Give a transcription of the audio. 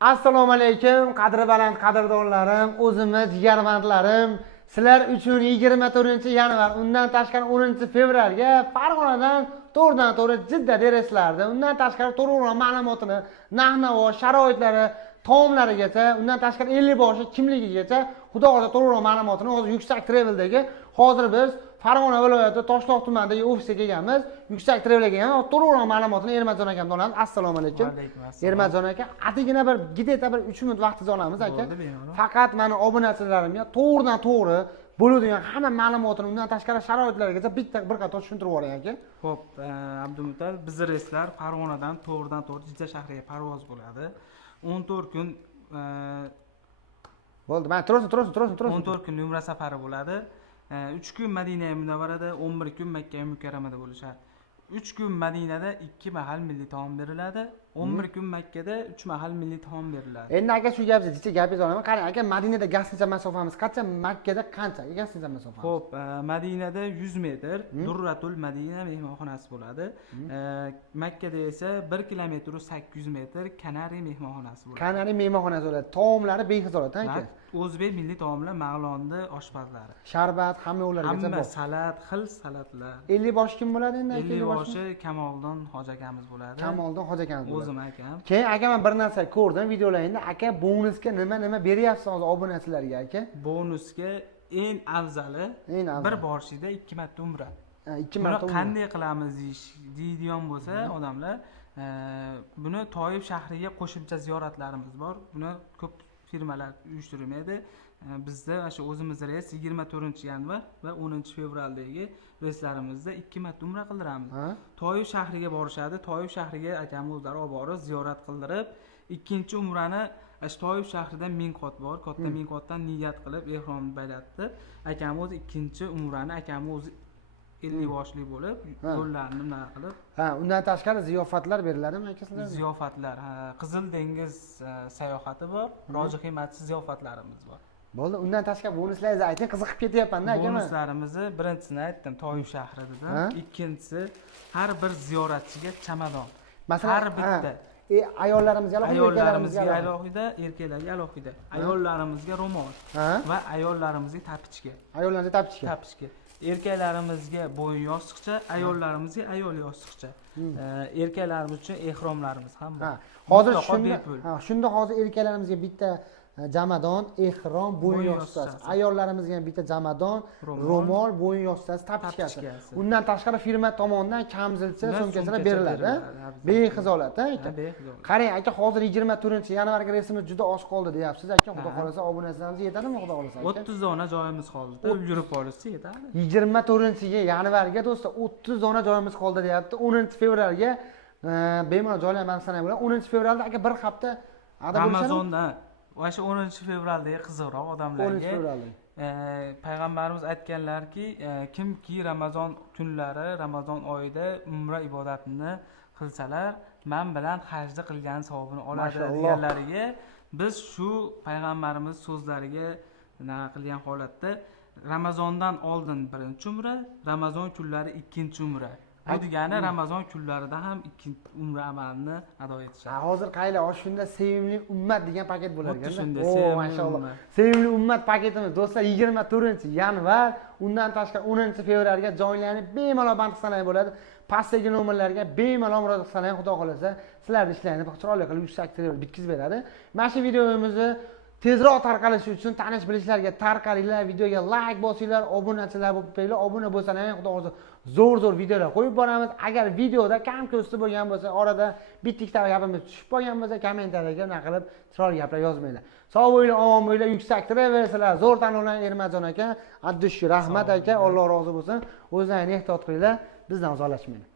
Assalomu alaykum, qadri baland qadrdonlarim, o'zimiz jigarvandlarim. Sizlar uchun 24-yanvar, undan tashqari 10-fevralga Farg'onadan to'g'ridan to'g'ri Jidda reyslarida, undan tashqari to'g'ri ma'lumotini, narx-navo, sharoitlari, taomlarigacha, undan tashqari 50 boshi kimligigacha xudo xohlasa to'g'ri ma'lumotini hozir Yuksak Travel'dagi hozir biz Farg'ona viloyati Toshloq tumanidagi ofisga kelganmiz. Yuksak Travel'ga ham to'g'ri ma'lumotini Ermatjon akamdan olamiz. Assalomu alaykum. Ermatjon aka, atigina bir gideta bir 3 minut vaqtingizni olamiz aka. Faqat meni obunachilarimga to'g'ridan to'g'ri bo'ladigan hamma ma'lumotini, undan tashqari sharoitlargacha bir qator tushuntirib yuboring aka. Xo'p, Abdumutal, biz reyslar Farg'onadan to'g'ridan to'g'ri Jidda shahriga parvoz bo'ladi. 14 kun bo'ldi. Men tursin. 14 kun umra safari bo'ladi. 3 kun Madina Munavvarada, 11 kun Makka Mukarramada bo'lishadi. 3 kun Madinada 2 mahal milliy taom beriladi. 11 kun Makkada 3 mahal milliy taom beriladi. Endi aka shu gapingizni olaman. Qarang aka, Madinada gazgacha masofamiz qancha, Makkada qancha gazgacha masofamiz? Xo'p, Madinada 100 metr Durratul Madina mehmonxonasi bo'ladi. Makkada esa 1 kilometr 800 metr Kanari mehmonxonasi bo'ladi. Kanari mehmonxonasi bo'ladi. Taomlari behisolat aka. O'zbek milliy taomlar, Mag'lonni oshpazlari. Sharbat, hamma ulargacha bor. Salat, xil salatlar. 50 bosh kim bo'ladi endi aka? 50 boshi Kamoldon Hoji akamiz bo'ladi. Kamoldon Hoji akamiz bo'ladi. O'zim akam. Keyin aka, men bir narsa ko'rdim videolaringda. Aka, bonusga nima beryapsiz hozir obunachilarga aka? Bonusga eng afzali bir borishda 2 marta umra. 2 marta umra. Qanday qilamiz deydigan bo'lsa odamlar, buni Toyib shahriga qo'shimcha ziyoratlarimiz bor. Buni ko'p firmalar uyushtirmaydi. Bizda o'sha o'zimiz reys 24-yanvar va 10-fevraldagi reyslarimizda 2 marta umra qildiramiz. Toyib shahriga borishadi. Toyib shahriga akamiz o'zlari olib borib ziyorat qildirib, ikkinchi umrani Toyib shahrida Minkot bor. Katta Minkotdan niyat qilib ehromni baylatdi. Akamiz ikkinchi umrani akamiz 50 boshli bo'lib, yo'llarni nima qilib. Undan tashqari ziyofatlar beriladimi aka sizlarga? Ziyofatlar, Qizil dengiz sayohati bor, roji qiymatli ziyofatlarimiz bor. Bo'ldi, undan tashqari bonuslaringizni ayting, qiziqib ketyapman-da aka. Bonuslarimizni birinchini aytdim, Toyib shahridan. Ikkinchisi, har bir ziyoratchiga chamadon. Masalan, har bitta ayollarimizga alohida, erkaklarga alohida. Ayollarimizga ro'mol va ayollarimizga tapichka. Ayollarimizga tapichka. Erkaklarimizga bo'yin yostiqcha, ayollarimizga ayol yostiqcha. Erkaklarimiz uchun ehromlarimiz ham bor. Hozir shunda hozir erkaklarimizga bitta jamadon, ehrom, bo'yin yostiqchasi. Ayollarimizga ham bitta jamadon, ro'mol, bo'yin yostiqchasi, tapichkasi. Undan tashqari firma tomonidan kamzilcha, so'mkachalar beriladi. Bexizolat aka. Qarang aka, hozir 24-yanvarga reysimiz juda oz qoldi deyapsiz aka. Xudo xolasa obunachilarimiz yetadimi xudo xolasa aka? 30 dona joyimiz qoldi. Yurib olsa yetadi. 24-yanvarga do'stlar 30 dona joyimiz qoldi deyapti. 10-fevralga bemalol joylarni sanay bo'ladi. 10-fevralda aka bir hafta Ramazonda o'sha 10-fevraldagi qiziqroq odamlarga payg'ambarimiz aytganlarki, kimki Ramazon kunlari, Ramazon oyida umra ibodatini qilsalar, men bilan hajni qilgan savobini oladi deganlariga biz shu payg'ambarimiz so'zlariga nima qilgan holatda Ramazondan oldin birinchi umra, Ramazon kunlari ikkinchi umra. Bu degani Ramazon kunlarida ham ikkinchi umra amalini ado etishadi. Hozir qaylar shunda sevimli ummat degan paket bo'lar ekan. Shunda maşallah. Sevimli ummat paketimiz do'stlar 24-yanvar, undan tashqari 10-fevralga joylarni bemalol bandsanay bo'ladi. Pastdagi nomerlarga bemalol murojaat qiling, xudo xolasa sizlarning ishlaringizni chiroyli qilib Yuksak Travel bitkazib beradi. Mana shu videomizni tezroq tarqalishi uchun tanish bilishlarga tarqalinglar, videoga like bosinglar, obunachilar bo'lib qo'yinglar. Obuna bo'lsangiz xudo xolasa zo'r videolar qo'yib boramiz. Agar videoda kam ko'sti bo'lgan bo'lsa, orada bitta gapimiz tushib qolgan bo'lsa, kommentariyaga nima qilib chiroyli gaplar yozmanglar. Sog' bo'linglar, omon bo'linglar. Yuksak Travel sizlar zo'r tanlovlar Ermatjon aka, addush rahmat aka, Alloh rozi bo'lsin. O'zlaringizni ehtiyot qilinglar, bizdan uzoqlashmanglar.